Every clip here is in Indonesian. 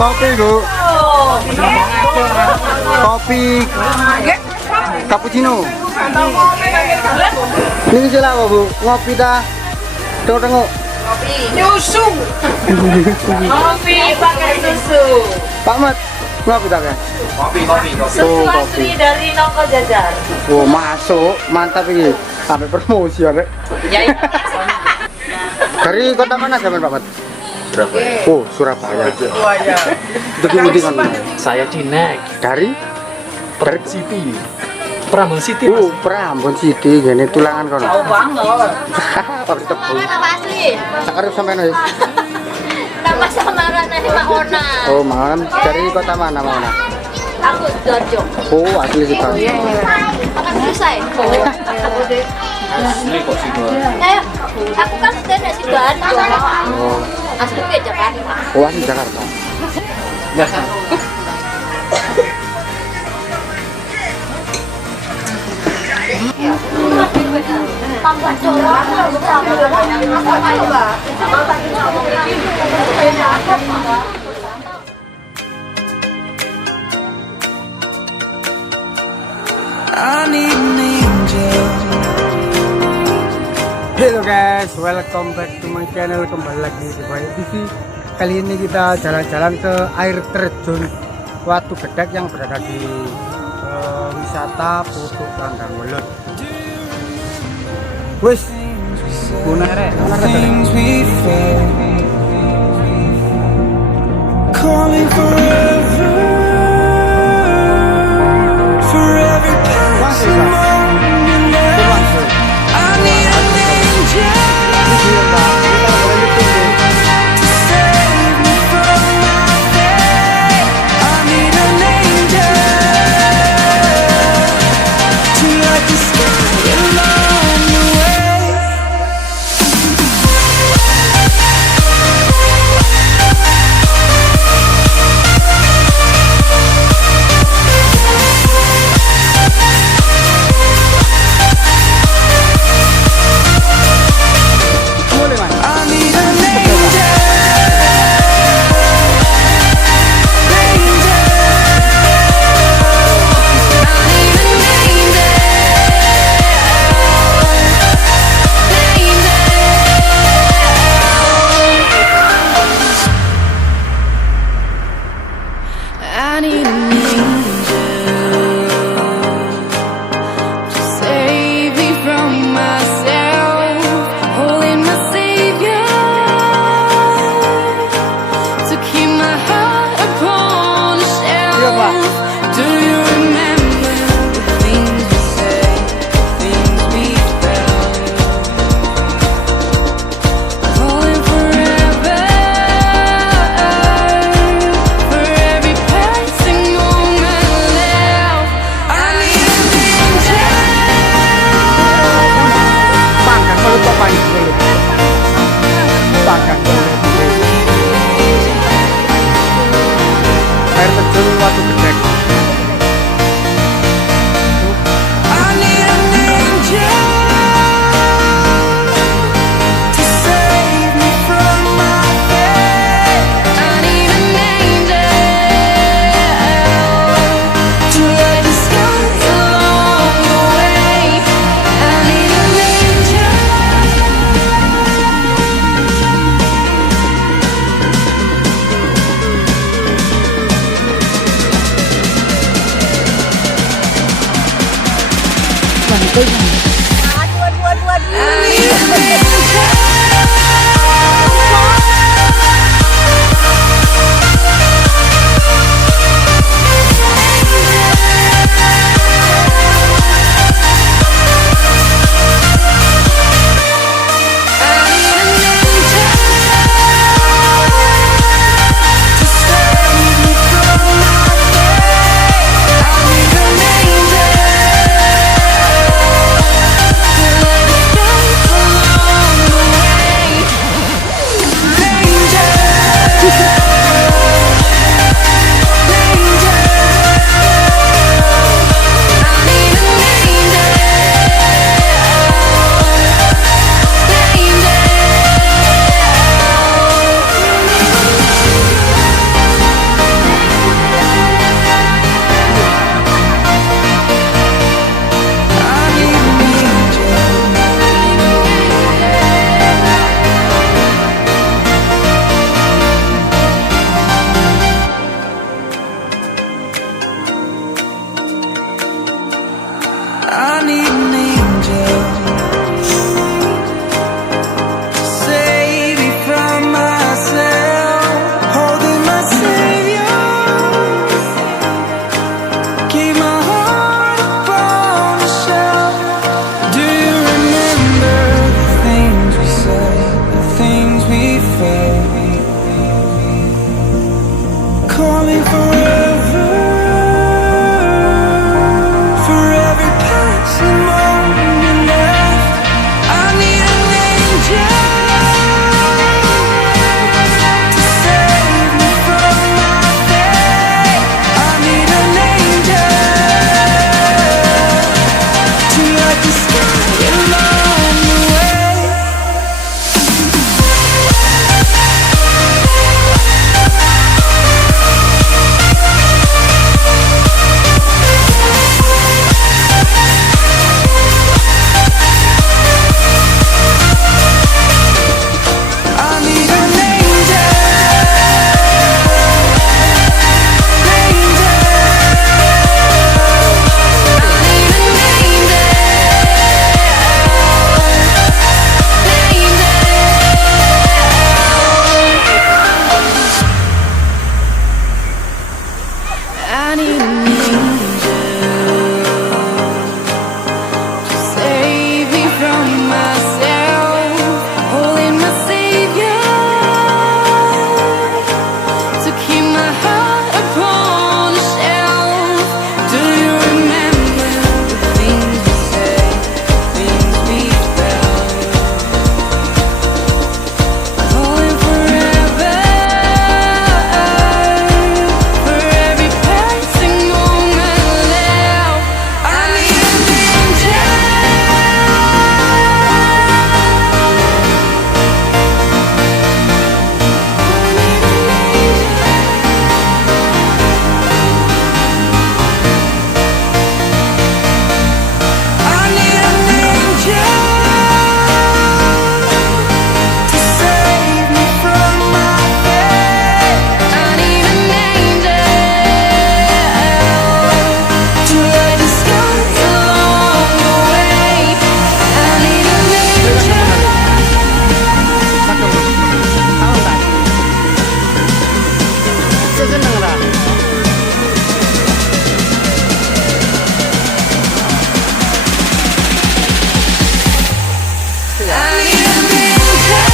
Kopi, Bu. Kopi cappuccino. Ini sila apa, Bu? Ngopi ta? Tengok-tengok. Nyusu. Kopi pakai susu. Pak Mat, ngopi ta kan? Kopi. Susu asli dari Nongko Jajar. Oh, masuk. Mantap ini. Sampai promosi ya, Rek. Ya, iya. Dari kota mana sampean, Pak Mat? Surabaya. Oh, Surabaya. Surabaya. Itu kan. Saya Cinek Dari City. Prambon City, Mas. Oh, Prambon City, gini tulangan kono. Tahu banget. Pabrik tebu. Nama asli. Sakarep sampean wis. Nama samaran dari Maona. Oh, man. Dari kota mana, Mana? Aku Sidoarjo. Oh, asli kita. Makan selesai. Asli kok Sidoarjo. Aku kan dari Sidoarjo. Oh, Asli ke Jakarta. oh asli Jakarta. Tambah jorok. Hello guys, welcome back to my channel. Kembali lagi di Boyek TV. Kali ini kita jalan-jalan ke air terjun Watu Gedek yang berada di wisata Phutuk Panggang Welut. Wis, bunare. Calling forever, for every passing moment in life. I need an angel to save me from my fate. I need an angel to light the sky along the way. I need an angel to save me from myself, holding my savior to keep my heart upon a shelf. Do you remember the things we said, the things we felt? Calling forever, for every passing moment. falling forever for every passing moment left. I need an angel to save me from my fate. I need an angel to light the sky along the way. I need an angel, angel. I need an I need an angel to save me from myself, holding my savior to keep my heart upon a shelf. Do you remember the things we said, things we felt? Falling forever for every passing moment left. I need an angel. I need an angel to save me from my fate. I need an angel to light the skies along the way. I need an angel. Seneng lah. I need an angel.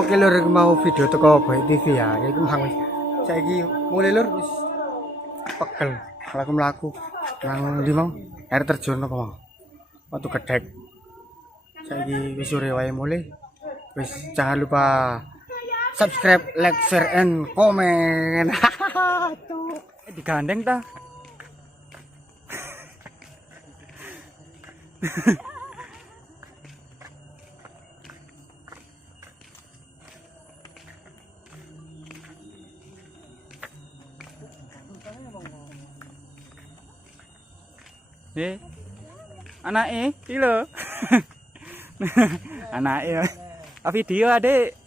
Oke lur, mau video teko Boyek TV ya. Iku mang wis saiki mulai lur wis pegel mlaku-mlaku nang ndi mau air terjun apa mau. Watu gedek. Saiki wis sore wae mulai. Wis jangan lupa subscribe, like, share and komen. Tuh, digandeng ta. Anake iki lho. Anake. Video Adik.